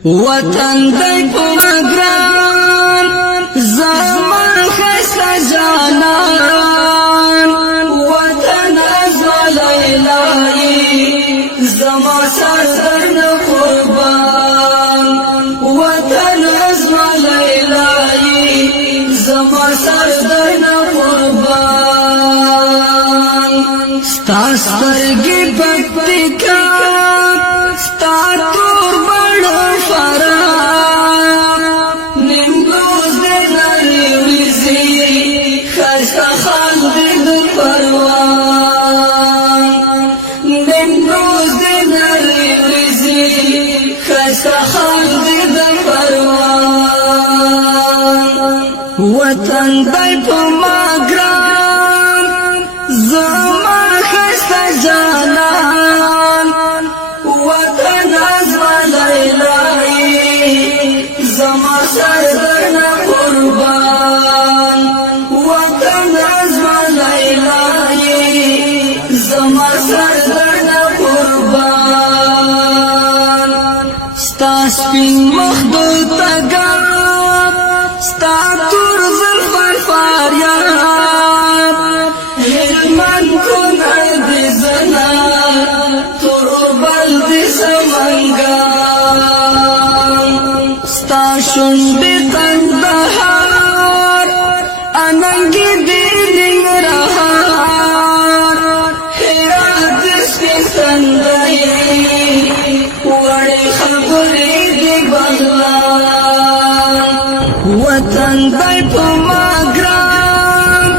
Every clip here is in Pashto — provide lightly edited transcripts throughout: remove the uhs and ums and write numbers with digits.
وطن دی پمگران زمان خسته جانان وطن ازما لیلایی زما سردن قربان وطن ازما لیلایی زما سردن قربان ستا سترگی پکتکا ستا تور بڑا فرام نیمروز دی نری ویزی خستا خلق دی پروان نیمروز دی نری ویزی خستا خلق دی پروان وطن دی پمگران زما خسته جانان وطن ازما لیلایی زما سردن قربان وطن ازما لیلایی زما سردن قربان ستا سپین مخدو تگاب ستا تور زلفر فاریاد هلمن کنر دی زنا تور بل دی سمنگان ستا شنبی قندهار اننگی دی ننگرهار حیات سپین سندهی وڑی خبری دی بغلان وطن دی پمگران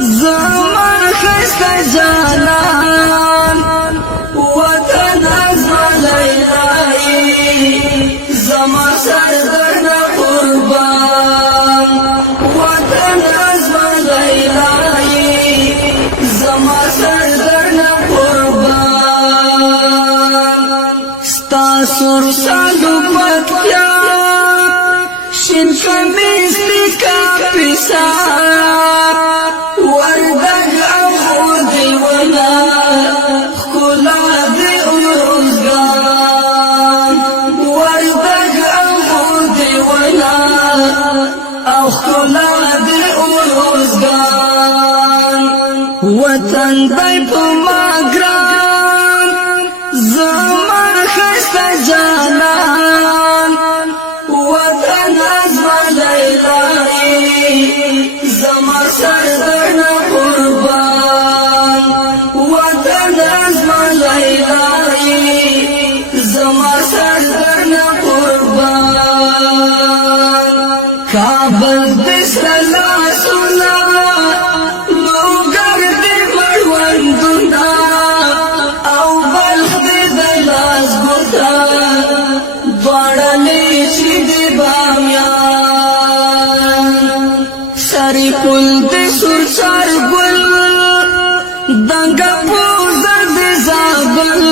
زمان خسته جانان وطن ازما لیلایی زما سردن قربان وطن ازما لیلایی زما سردن قربان ستا سر سالو پتیا شین کمیس دی کاپیسا وردگ او خودی ونا خلا دی اوزگان وردگ او خودی ونا او خلا دی اوزگان وطن دی پمگران زمان خسته جانان وطن ازما لیلایی زما سردن قربان وطن ازما لیلایی زما سردن قربان کابل دسلا سنا لوگر دی مروندنا او بلخ دی دلاس گتا بڑلی چی دی بامیان سری پل دی سرسار گل دنگا پوزا دی زابل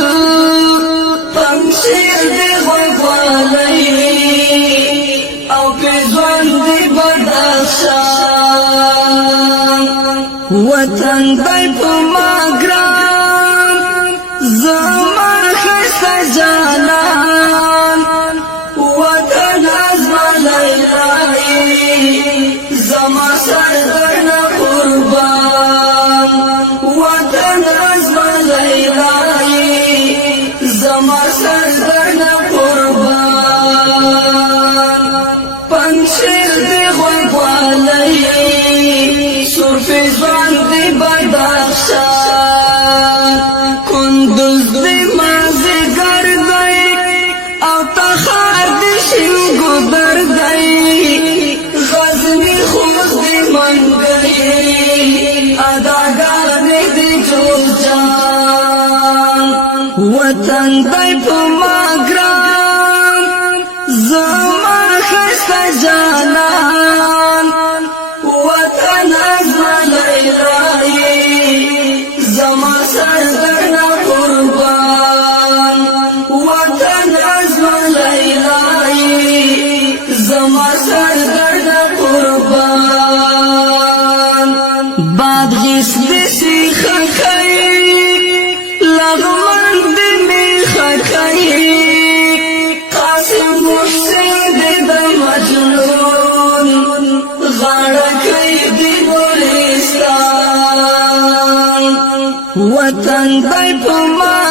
پمشیر دی غوغوالی او پیزوان دی بدخشان وطن دی پمگران زمان خسته جانان وطن ازما لیلایی زما سردن قربان وطن ازما لیلایی زما سردن قربان پنشیر دی غوغوالی سرفیزوان دی بدخشان کندوز دی مازی گردی او تخار دی شنگو دردی غزنی خوز دی منگی اداگانی دی جوزجان وطن دی پمگران زمان خسته جانان وطن ازما لیلایی زما سردن قربان وطن ازما لیلایی زما سردن قربان باد غیس دی سیخ خی لغمن دی میخ وطن دی په ما